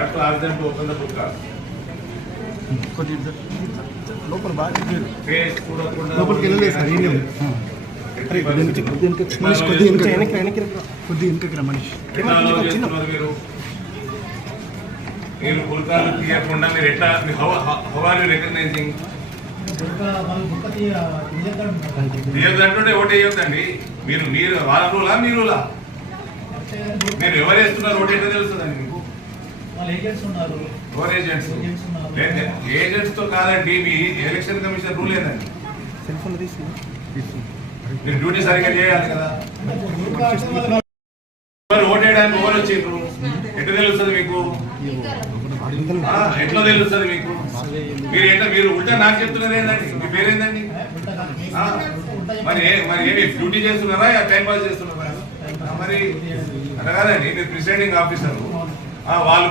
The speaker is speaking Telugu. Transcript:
have to ask them to open the book card. లోపల బాగా Face చూడకుండా లోపలికి వెళ్ళలేదు సార్ ఈయనే ఉంది. అరే కొద్దిగా వెనక్కి రా మనిషి. ఎట్లా allow చేస్తున్నారు మీరు పుల్కాలు తీయకుండా మీరు ఎట్లా హౌ ఆర్ యూ రికగ్నైజింగ్ తీయద్దంటుంటే ఓటు వేయొద్దండి. మీరు వాళ్ళ రూలా మీ రూలా? మీరు ఎవరు వేస్తున్నారు ఓటు ఎట్లా తెలుస్తుందండి మీకు? ఎవరు ఏజెంట్స్? ఏజెంట్స్ తో కాదండి, మీ ఎలక్షన్ కమిషన్ రూల్ ఏందండి. మీరు డ్యూటీ సరిగ్గా చేయాలి కదా. ఓటు వేయడానికి ఎవరు వచ్చిండ్రు ఎట్లా తెలుస్తుంది మీకు? ఎట్లా తెలుస్తుంది మీకు? మీరు ఉల్టా నాకు చెప్తున్నారు ఏంటండి? మీ పేరేందండి? మరి ఏమి డ్యూటీ చేస్తున్నారా టైం పాస్ చేస్తున్నారా? మరి అట్లా కాదండి, మీరు ప్రిసైడింగ్ ఆఫీసర్ వాళ్ళు